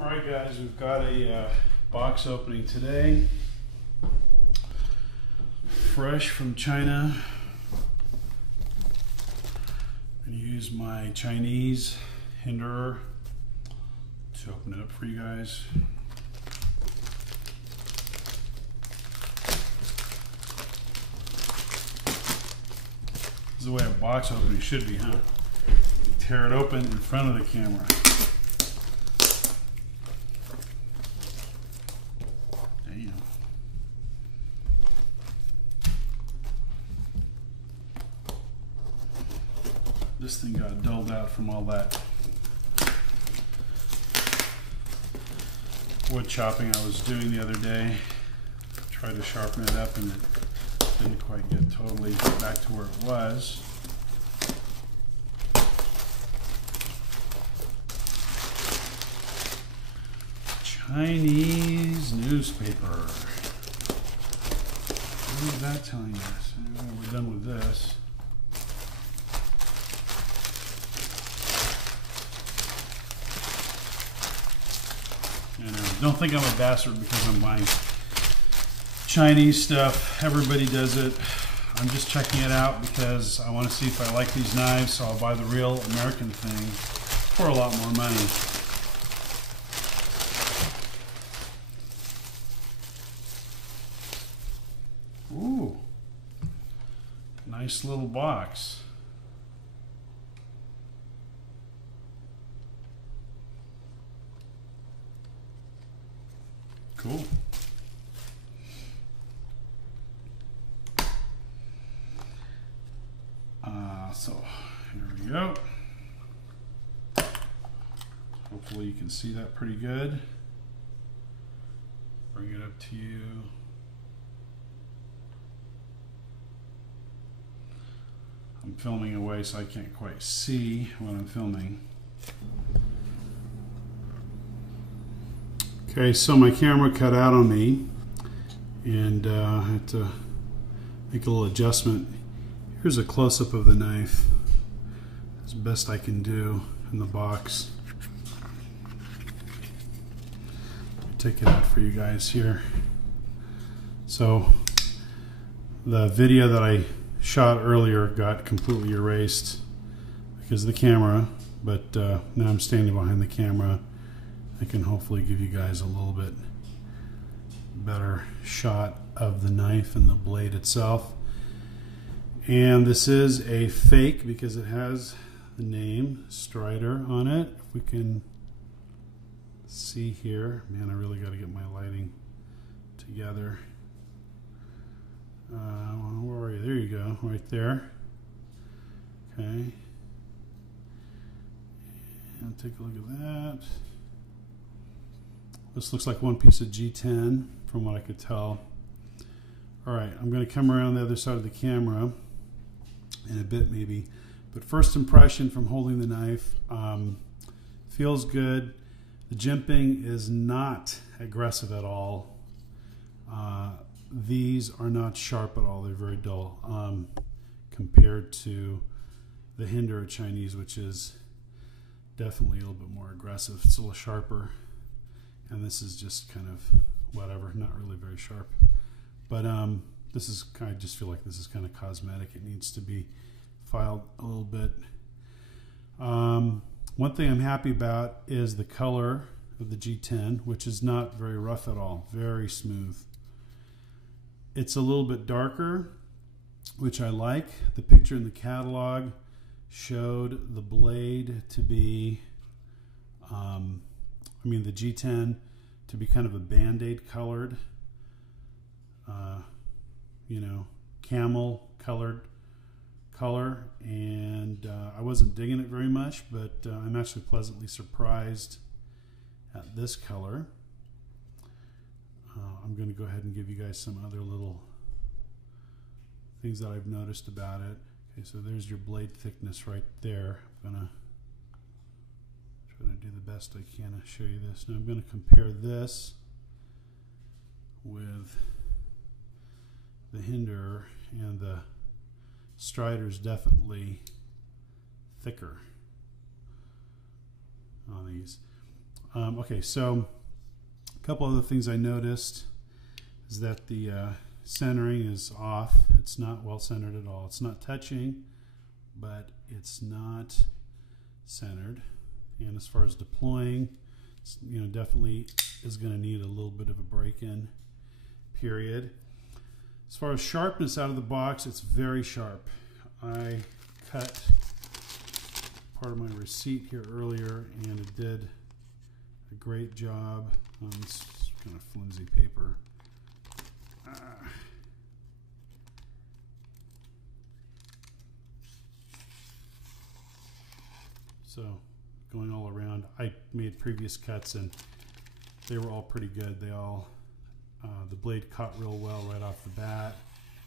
Alright guys, we've got a box opening today. Fresh from China. I'm going to use my Chinese hinderer to open it up for you guys. This is the way a box opening should be, huh? You tear it open in front of the camera. Damn. This thing got dulled out from all that wood chopping I was doing the other day. Tried to sharpen it up and it didn't quite get totally back to where it was. Chinese newspaper. What is that telling us? We're done with this. Don't think I'm a bastard because I'm buying Chinese stuff. Everybody does it. I'm just checking it out because I want to see if I like these knives, so I'll buy the real American thing for a lot more money. Ooh, nice little box. Cool. So here we go. Hopefully you can see that pretty good. Bring it up to you. I'm filming away so I can't quite see what I'm filming. Okay, so my camera cut out on me and I had to make a little adjustment. Here's a close-up of the knife as best I can do in the box. I'll take it out for you guys here. So the video that I shot earlier got completely erased because of the camera, but now I'm standing behind the camera. I can hopefully give you guys a little bit better shot of the knife and the blade itself. And this is a fake because it has the name Strider on it. If we can see here, man, I really got to get my lighting together. Where are you? There you go, right there. Okay. And take a look at that. This looks like one piece of G10 from what I could tell. All right, I'm going to come around the other side of the camera in a bit maybe. But first impression from holding the knife, feels good. The jimping is not aggressive at all. These are not sharp at all. They're very dull compared to the Hinderer Chinese, which is definitely a little bit more aggressive. It's a little sharper. And this is just kind of whatever, not really very sharp. But this is kind of, just feel like this is kind of cosmetic. It needs to be filed a little bit. One thing I'm happy about is the color of the G10, which is not very rough at all, very smooth. It's a little bit darker, which I like. The picture in the catalog showed the blade to be, the G10 to be kind of a Band-Aid colored, camel colored color, and I wasn't digging it very much, but I'm actually pleasantly surprised at this color. I'm going to go ahead and give you guys some other little things that I've noticed about it. Okay, so there's your blade thickness right there. I'm going to try to do the best I can to show you this. Now I'm going to compare this with the Hinderer, and the Strider is definitely thicker on these. Okay, so a couple other things I noticed is that the centering is off. It's not well centered at all. It's not touching, but it's not centered. And as far as deploying, it's, definitely is going to need a little bit of a break-in period. As far as sharpness out of the box, it's very sharp. I cut part of my receipt here earlier, and it did a great job on this kind of flimsy paper. So going all around, I made previous cuts and they were all pretty good. They all, the blade caught real well right off the bat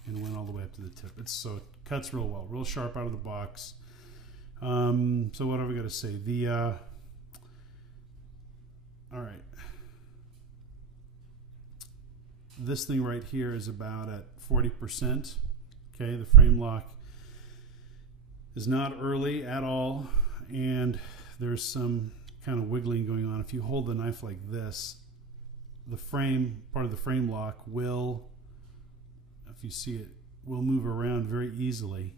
and went all the way up to the tip. So it cuts real well, real sharp out of the box. So what have we got to say? All right. This thing right here is about at 40%. Okay, the frame lock is not early at all, and there's some kind of wiggling going on. If you hold the knife like this, the frame, part of the frame lock will, if you see it, will move around very easily,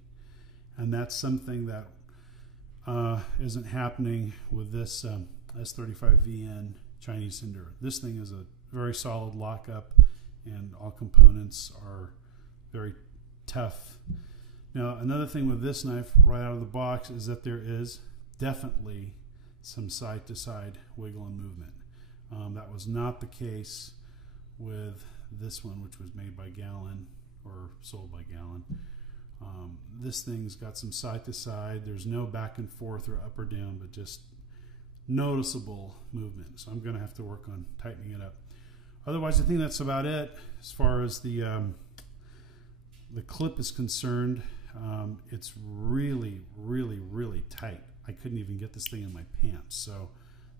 and that's something that isn't happening with this S35VN Chinese Cinder. This thing is a very solid lockup, and all components are very tough. Now, another thing with this knife right out of the box is that there is definitely some side-to-side wiggle and movement. That was not the case with this one, which was made by Gallon or sold by Gallon. This thing's got some side-to-side. There's no back and forth or up or down, but just noticeable movement. So I'm going to have to work on tightening it up. Otherwise, I think that's about it as far as the clip is concerned. It's really, really, really tight. I couldn't even get this thing in my pants, so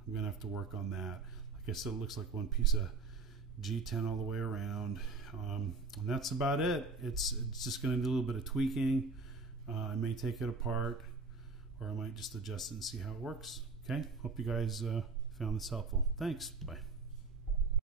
I'm going to have to work on that. Like I said, it looks like one piece of G10 all the way around. And that's about it. It's just going to do a little bit of tweaking. I may take it apart, or I might just adjust it and see how it works. Okay, hope you guys found this helpful. Thanks. Bye.